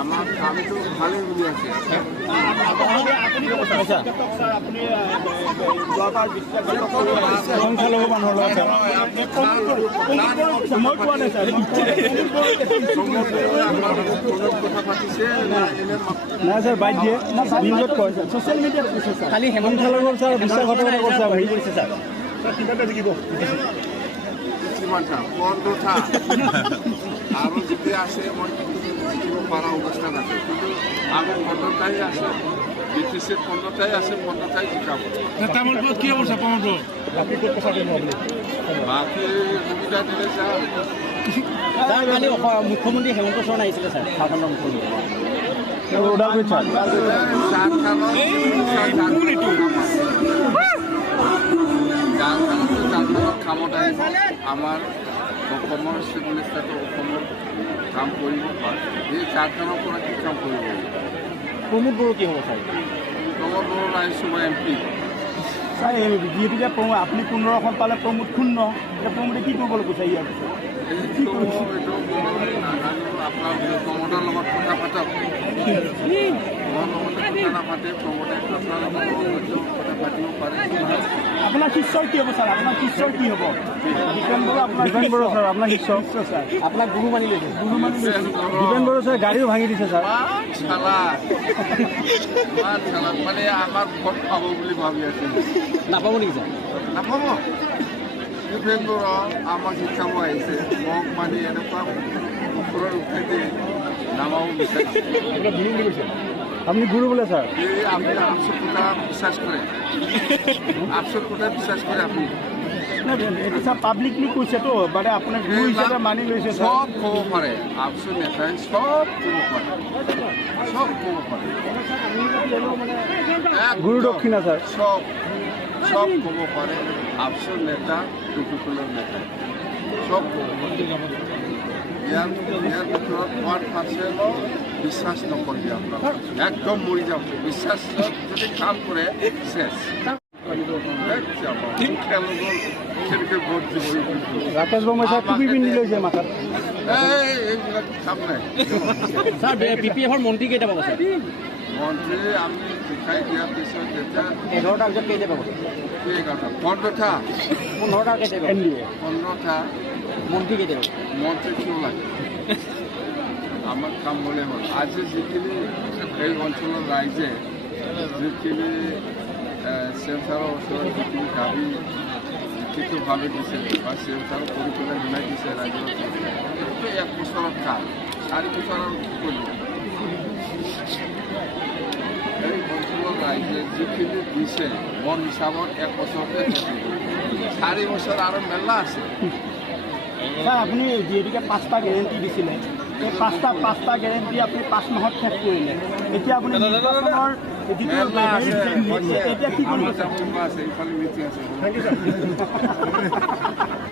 আমাৰ কামটো ভালোই বুলি আছে সংখ্যালঘু মানুহৰ লগত মই কোৱা নাই ছাৰ কথা পাতিছে নাই ছাৰ বাইক দিয়ে নিউজত কয় ছ'চিয়েল মিডিয়াত কৈছে ছাৰ খালি সংখ্যালঘুৰ ছাৰ বিশ্বাসঘাতকতা কৰিছে হেৰি কৰিছে ছাৰ কিমানটা জিকিব কিমানটা 15টা আৰু যদি আছে মই জিকিব পৰা অৱস্থা আছে কিন্তু আমি 15টাই আছে বিটিচিত 15টাই আছে 15টাই জিকাব তামোলপুৰত কি অৱস্থা তামোলপুৰ বাকী ক'ত কথা ক'ব আপুনি বাকী সুবিধা দিলে ছাৰ কালি মুখ্যমন্ত্ৰী হেমন্ত সোৰেন আহিছিলে ছাৰ ঝাৰখণ্ডৰ মুখ্যমন্ত্ৰী কামত আহিব আমাৰ অসমৰ চিফ মিনিষ্টাৰটো অসমৰ কাম কৰিব পাৰে এই ঝাৰখণ্ডৰ পৰা কি কাম কৰিব প্ৰমোদ বড়ো কি হ'ব ছাৰ প্ৰমোদ বড়ো আহিছোঁ মই MP ছাৰ যিহেতুকে আপুনি 15খন পালে প্ৰমোদ শূন্য এতিয়া প্ৰমোদে কি কৰিবলৈ কৈছে ইয়াৰ এইটো আপোনাৰ প্ৰমোদৰ লগত কথা পাতক মোৰ লগতে কথা নাপাতে প্ৰমোদে আপোনাৰ লগত কথা পাতিব পাৰে আপোনাৰ শিষ্যৰ কি হ'ব ছাৰ আপোনাৰ শিষ্যৰ কি হ'ব দীপেন বড়ো ছাৰ আপোনাৰ শিষ্য ছাৰ আপোনাক গুৰু মানি লৈছে দীপেন বড়ো ছাৰ গাড়ীও ভাঙি দিছে ছাৰ মানে আমাৰ ভোট পাব বুলি ভাবি আছিল নাপাব নেকি ছাৰ নাপাব দীপেন বড়ো আমাক শিকাব আহিছে মোক মানে এনেকুৱা ওপৰত উঠাই দিয়ে নামাব বিচাৰিছে আপুনি গুৰু বোলে ছাৰ এই আপুনি আপচৰ কথা বিশ্বাস কৰে আপচৰ কথা বিশ্বাস কৰে আপুনি এইটো ছাৰ পাব্লিকলি কৈছেতো মানে আপোনাৰ গুৰু হিচাপে মানি লৈছে সব ক'ব পাৰে আপচৰ নেতাই সব ক'ব পাৰে গুৰু দক্ষিণা ছাৰ সব ক'ব পাৰে আপচৰ নেতা টুকুকুলৰ নেতা সব ক'ব পাৰে ইয়াৰ ভিতৰত 1% বিশ্বাস নকৰিবি আপোনাক একদম মৰি যাব বিশ্বাস যদি কাম কৰে শেষ ভোট দিব ৰাকেশ বৰ্মাই ছাৰ টুপি পিন্ধি লৈছে মাথাত এইবিলাক কাম নাই ছাৰ BPFৰ মন্ত্ৰী কেইটা পাব ছাৰ মন্ত্ৰী আমি দেখাই দিয়াৰ পিছত যেতিয়া 11টাৰ পিছত কেইটা পাব 15টা 15টাৰ কেইটা পাব 15টা মন্ত্ৰী কেইটা পাব মন্ত্ৰী কিয় লাগে আমাৰ কাম হ'লে হ'ল আজি যিখিনি এই অঞ্চলৰ ৰাইজে যিখিনি চেঞ্চাৰৰ ওচৰত যিখিনি দাবী লিখিতভাৱে দিছে বা চেঞ্চাৰ কৰি পেলাই জনাই দিছে ৰাইজৰ সেইটো 1 বছৰত কাম 4 বছৰৰ কৰিব এই অঞ্চলৰ ৰাইজে যিখিনি দিছে মোৰ হিচাপত 1 বছৰতে 4 বছৰ আৰু মেলা আছে ছাৰ আপুনি যিহেতুকে 5টা গেৰেণ্টি দিছিলে এই 5টা গেৰেণ্টি আপুনি 5 মাহত শেষ কৰিলে এতিয়া আপুনি নিৰ্বাচনৰ যিটো এতিয়া কি কৰিব আছে এইফালে মিটিং আছে